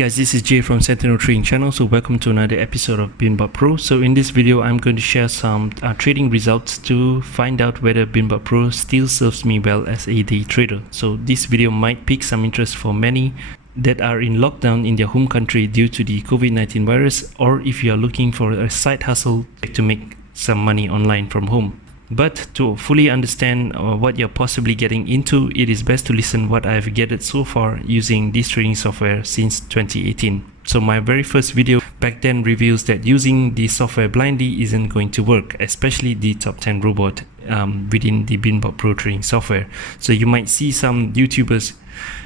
Hey guys, this is Jay from Sentinel Trading Channel. So welcome to another episode of Binbot Pro. So in this video, I'm going to share some trading results to find out whether Binbot Pro still serves me well as a day trader. So this video might pique some interest for many that are in lockdown in their home country due to the COVID-19 virus, or if you are looking for a side hustle to make some money online from home. But to fully understand what you're possibly getting into, it is best to listen what I've gathered so far using this trading software since 2018. So my very first video back then reveals that using the software blindly isn't going to work, especially the top 10 robot within the Binbot Pro trading software. So you might see some YouTubers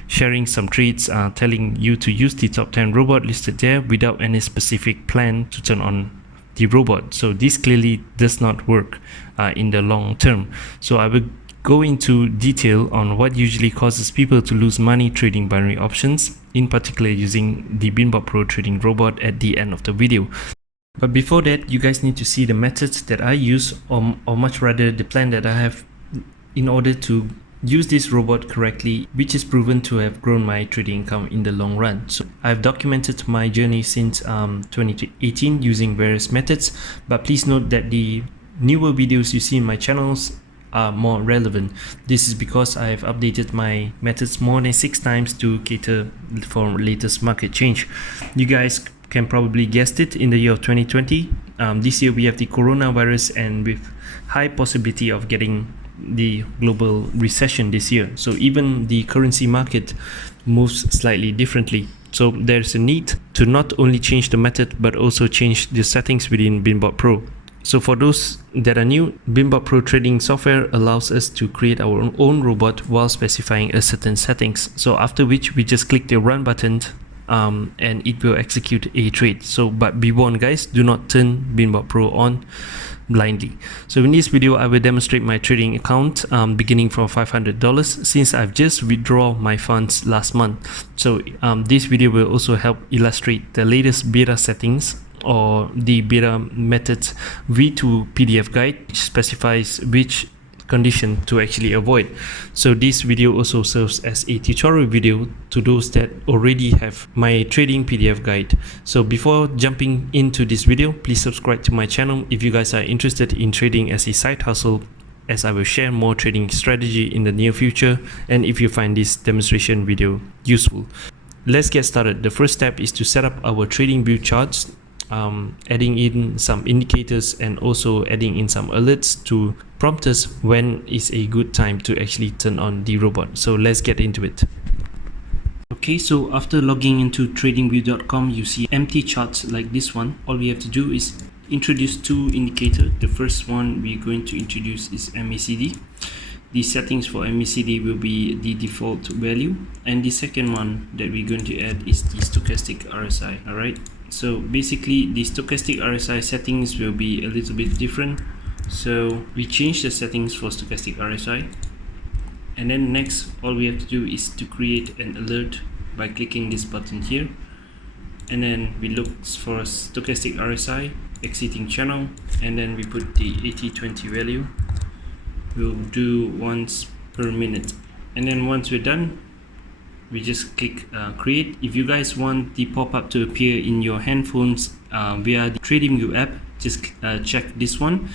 sharing some trades telling you to use the top 10 robot listed there without any specific plan to turn on the robot. So this clearly does not work in the long term. So I will go into detail on what usually causes people to lose money trading binary options, in particular using the Binbot Pro trading robot at the end of the video. But before that, you guys need to see the methods that I use, or much rather the plan that I have in order to use this robot correctly, which is proven to have grown my trading income in the long run. So I've documented my journey since 2018 using various methods, but please note that the newer videos you see in my channels are more relevant. This is because I've updated my methods more than 6 times to cater for latest market change. You guys can probably guessed it, in the year of 2020. This year we have the coronavirus, and with high possibility of getting the global recession this year. So even the currency market moves slightly differently. So there's a need to not only change the method but also change the settings within Binbot Pro. So for those that are new, Binbot Pro trading software allows us to create our own robot while specifying a certain settings. So after which we just click the run button and it will execute a trade. So but be warned guys, do not turn Binbot Pro on blindly. So in this video I will demonstrate my trading account beginning from $500 since I've just withdrawn my funds last month. So this video will also help illustrate the latest beta settings, or the beta methods V2 PDF guide, which specifies which condition to actually avoid. So this video also serves as a tutorial video to those that already have my trading PDF guide. So before jumping into this video, please subscribe to my channel if you guys are interested in trading as a side hustle, as I will share more trading strategy in the near future, and if you find this demonstration video useful. Let's get started. The first step is to set up our trading view charts, adding in some indicators and also adding in some alerts to prompt us when is a good time to actually turn on the robot. So let's get into it. Okay, so after logging into tradingview.com, you see empty charts like this one. All we have to do is introduce 2 indicators. The first one we're going to introduce is MACD. The settings for MACD will be the default value, and the second one that we're going to add is the stochastic RSI. All right, so basically the stochastic RSI settings will be a little bit different. So we change the settings for stochastic RSI, and then next all we have to do is to create an alert by clicking this button here, and then we look for a stochastic RSI exiting channel, and then we put the 80-20 value. We'll do once per minute, and then once we're done, we just click create. If you guys want the pop-up to appear in your handphones via the TradingView app, just check this one,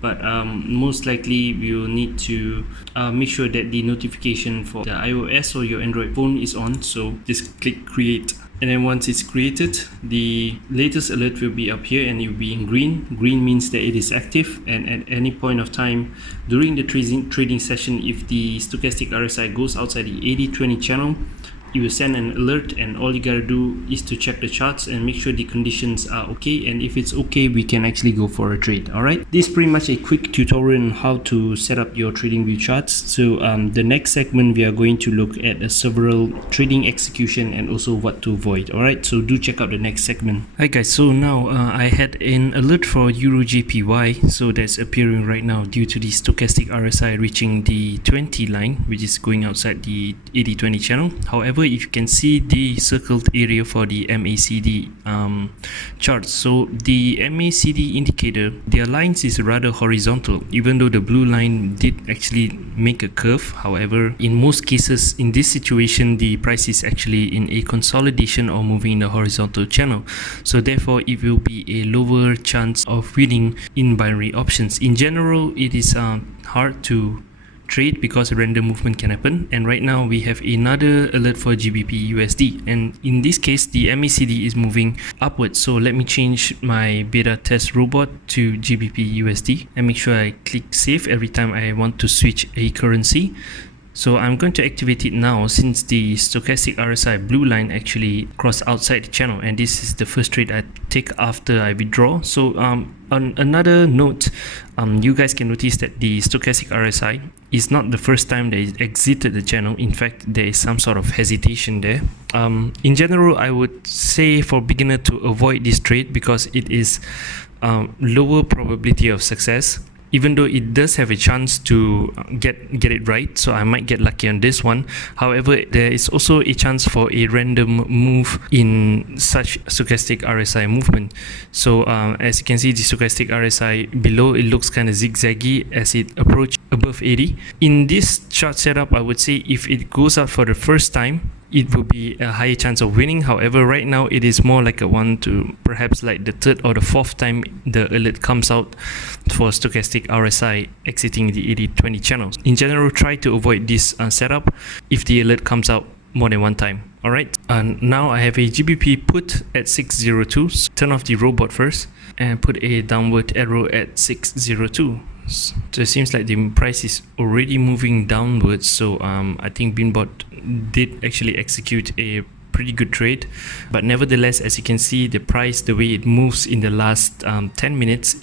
but most likely we will need to make sure that the notification for the iOS or your Android phone is on. So just click create, and then once it's created, the latest alert will be up here and it will be in green. Green means that it is active, and at any point of time during the trading session, if the stochastic RSI goes outside the 80-20 channel, you will send an alert, and all you gotta do is to check the charts and make sure the conditions are okay, and if it's okay, we can actually go for a trade. All right, this is pretty much a quick tutorial on how to set up your trading view charts. So the next segment we are going to look at several trading execution and also what to avoid. All right, so do check out the next segment. Hi guys, so now I had an alert for Euro JPY, so that's appearing right now due to the stochastic RSI reaching the 20 line, which is going outside the 80-20 channel. However, if you can see the circled area for the MACD chart, so the MACD indicator, their lines is rather horizontal, even though the blue line did actually make a curve. However, in most cases in this situation, the price is actually in a consolidation or moving in the horizontal channel, so therefore it will be a lower chance of winning in binary options. In general, it is hard to trade because random movement can happen, and right now we have another alert for GBP USD, and in this case the MACD is moving upwards. So let me change my beta test robot to GBP USD and make sure I click save every time I want to switch a currency. So I'm going to activate it now, since the stochastic RSI blue line actually crossed outside the channel, and this is the first trade I take after I withdraw. So on another note, you guys can notice that the stochastic RSI is not the first time that it exited the channel. In fact, there is some sort of hesitation there. In general, I would say for beginner to avoid this trade because it is lower probability of success, even though it does have a chance to get it right. So I might get lucky on this one. However, there is also a chance for a random move in such stochastic RSI movement. So as you can see, the stochastic RSI below, it looks kind of zigzaggy as it approaches above 80. In this chart setup, I would say if it goes up for the first time, it will be a higher chance of winning. However, right now it is more like a 1 to perhaps like the third or the fourth time the alert comes out for stochastic RSI exiting the 80-20 channels. In general, try to avoid this setup if the alert comes out more than one time. Alright, and now I have a GBP put at 602. So turn off the robot first and put a downward arrow at 602. So it seems like the price is already moving downwards, so I think Binbot did actually execute a pretty good trade. But nevertheless, as you can see, the price, the way it moves in the last 10 minutes,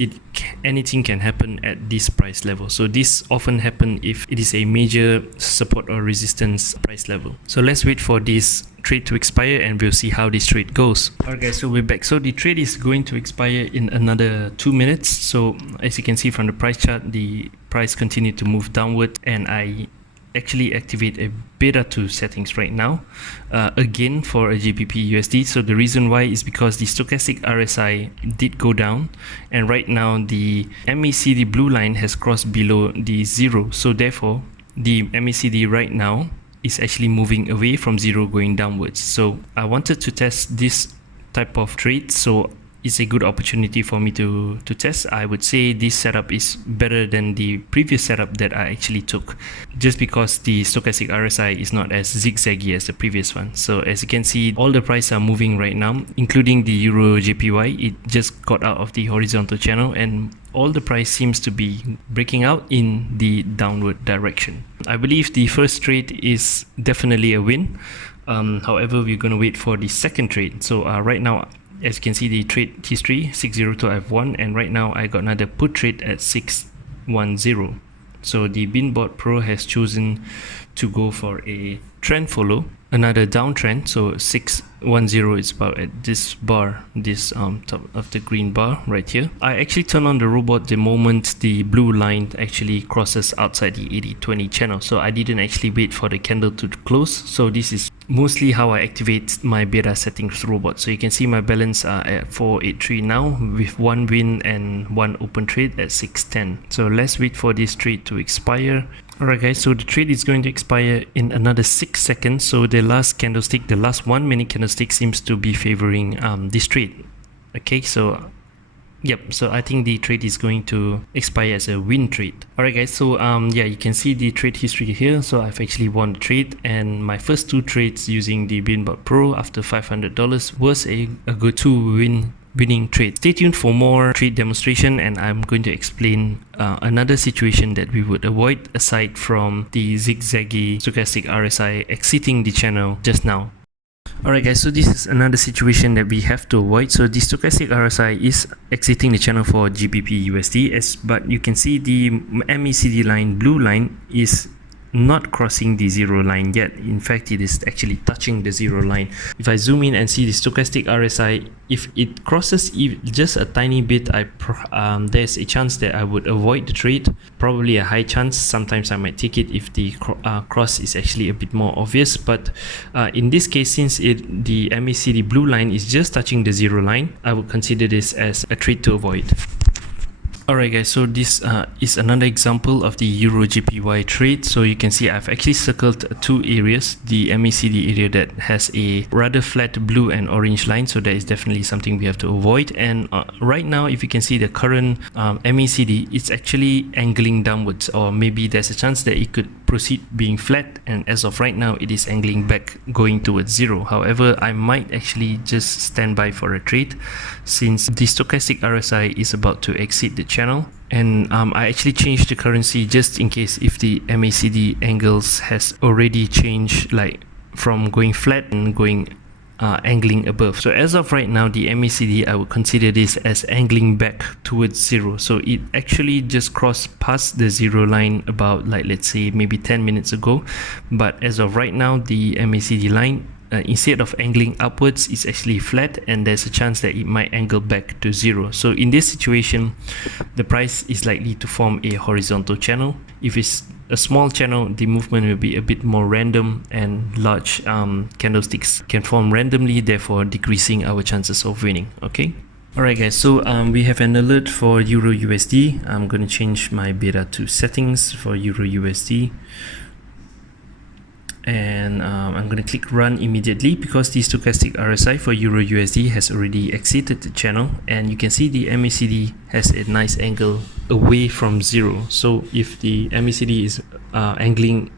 anything can happen at this price level. So this often happen if it is a major support or resistance price level. So let's wait for this trade to expire and we'll see how this trade goes. Alright guys, so we're back. So the trade is going to expire in another 2 minutes. So as you can see from the price chart, the price continued to move downward, and I actually activate a beta 2 settings right now again for a GBP USD. So the reason why is because the stochastic RSI did go down, and right now the MACD blue line has crossed below the 0. So therefore the MACD right now is actually moving away from 0, going downwards. So I wanted to test this type of trade, so it's a good opportunity for me to test. I would say this setup is better than the previous setup that I actually took, just because the stochastic RSI is not as zigzaggy as the previous one. So as you can see, all the prices are moving right now, including the Euro JPY. It just got out of the horizontal channel, and all the price seems to be breaking out in the downward direction. I believe the first trade is definitely a win. However, we're going to wait for the second trade. So right now, as you can see, the trade history 602 I've won, and right now I got another put trade at 610. So the Binbot Pro has chosen to go for a trend follow, another downtrend. So 610 is about at this bar, this top of the green bar right here. I actually turn on the robot the moment the blue line actually crosses outside the 80-20 channel. So I didn't actually wait for the candle to close. So this is mostly how I activate my beta settings robot. So you can see my balance are at 483 now, with 1 win and 1 open trade at 610. So let's wait for this trade to expire. Alright guys, so the trade is going to expire in another 6 seconds. So the last candlestick, the last 1 minute candlestick seems to be favoring this trade. Okay, so yep, so I think the trade is going to expire as a win trade. Alright guys, so yeah, you can see the trade history here. So I've actually won the trade, and my first 2 trades using the Binbot Pro after $500 was a good 2 winning trade. Stay tuned for more trade demonstration, and I'm going to explain another situation that we would avoid aside from the zigzaggy stochastic RSI exiting the channel just now. Alright guys, so this is another situation that we have to avoid. So the stochastic RSI is exiting the channel for GBP USD, but you can see the MACD line, blue line, is not crossing the zero line yet. In fact, it is actually touching the zero line. If I zoom in and see the stochastic RSI, if it crosses just a tiny bit, there's a chance that I would avoid the trade. Probably a high chance. Sometimes I might take it if the cross is actually a bit more obvious, but in this case, since the MACD blue line is just touching the zero line, I would consider this as a trade to avoid. Alright guys, so this is another example of the Euro JPY trade. So you can see I've actually circled two areas. The MACD area that has a rather flat blue and orange line, so that is definitely something we have to avoid. And right now, if you can see the current MACD, it's actually angling downwards, or maybe there's a chance that it could proceed being flat, and as of right now it is angling back, going towards zero. However, I might actually just stand by for a trade since the stochastic RSI is about to exit the channel, and I actually changed the currency just in case if the MACD angles has already changed, like from going flat and going angling above. So as of right now, the MACD, I would consider this as angling back towards zero. So it actually just crossed past the zero line about, like, let's say maybe 10 minutes ago, but as of right now, the MACD line, instead of angling upwards, it's actually flat, and there's a chance that it might angle back to zero. So in this situation, the price is likely to form a horizontal channel. If it's a small channel, the movement will be a bit more random, and large candlesticks can form randomly, therefore decreasing our chances of winning. Okay. Alright guys, so we have an alert for Euro USD. I'm going to change my beta to settings for Euro USD. And I'm going to click run immediately because the stochastic RSI for Euro USD has already exited the channel, and you can see the MACD has a nice angle away from zero. So if the MACD is angling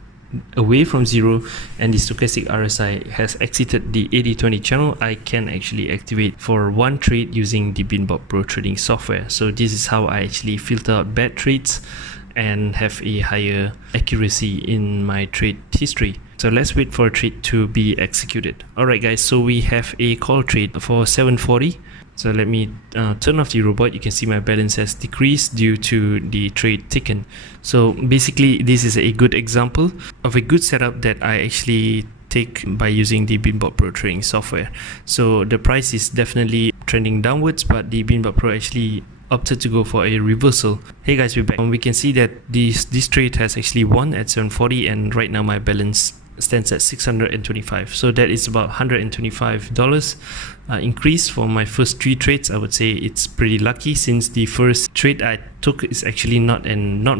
away from zero and the stochastic RSI has exited the 80-20 channel, I can actually activate for one trade using the Binbot Pro trading software. So this is how I actually filter out bad trades and have a higher accuracy in my trade history. So let's wait for a trade to be executed. Alright guys, so we have a call trade for 740. So let me turn off the robot. You can see my balance has decreased due to the trade taken. So basically, this is a good example of a good setup that I actually take by using the Binbot Pro trading software. So the price is definitely trending downwards, but the Binbot Pro actually opted to go for a reversal. Hey guys, we're back. We can see that this trade has actually won at 740, and right now my balance stands at 625. So that is about $125 increase for my first three trades. I would say it's pretty lucky since the first trade I took is actually not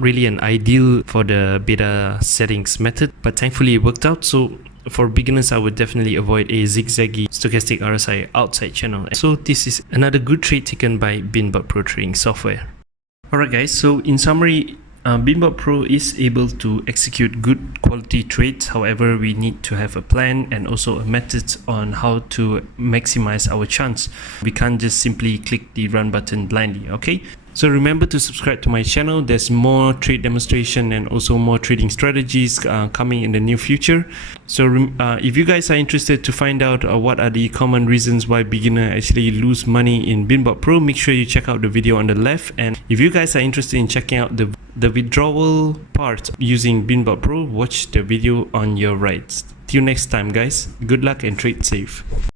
really an ideal for the beta settings method, but thankfully it worked out. So for beginners, I would definitely avoid a zigzaggy stochastic RSI outside channel. So this is another good trade taken by Binbot Pro trading software. Alright guys, so in summary, Binbot Pro is able to execute good quality trades. However, we need to have a plan and also a method on how to maximize our chance. We can't just simply click the run button blindly, okay? So remember to subscribe to my channel. There's more trade demonstration and also more trading strategies coming in the near future. So if you guys are interested to find out what are the common reasons why beginner actually lose money in Binbot Pro, make sure you check out the video on the left. And if you guys are interested in checking out the withdrawal part using Binbot Pro, watch the video on your right. Till next time guys, good luck and trade safe.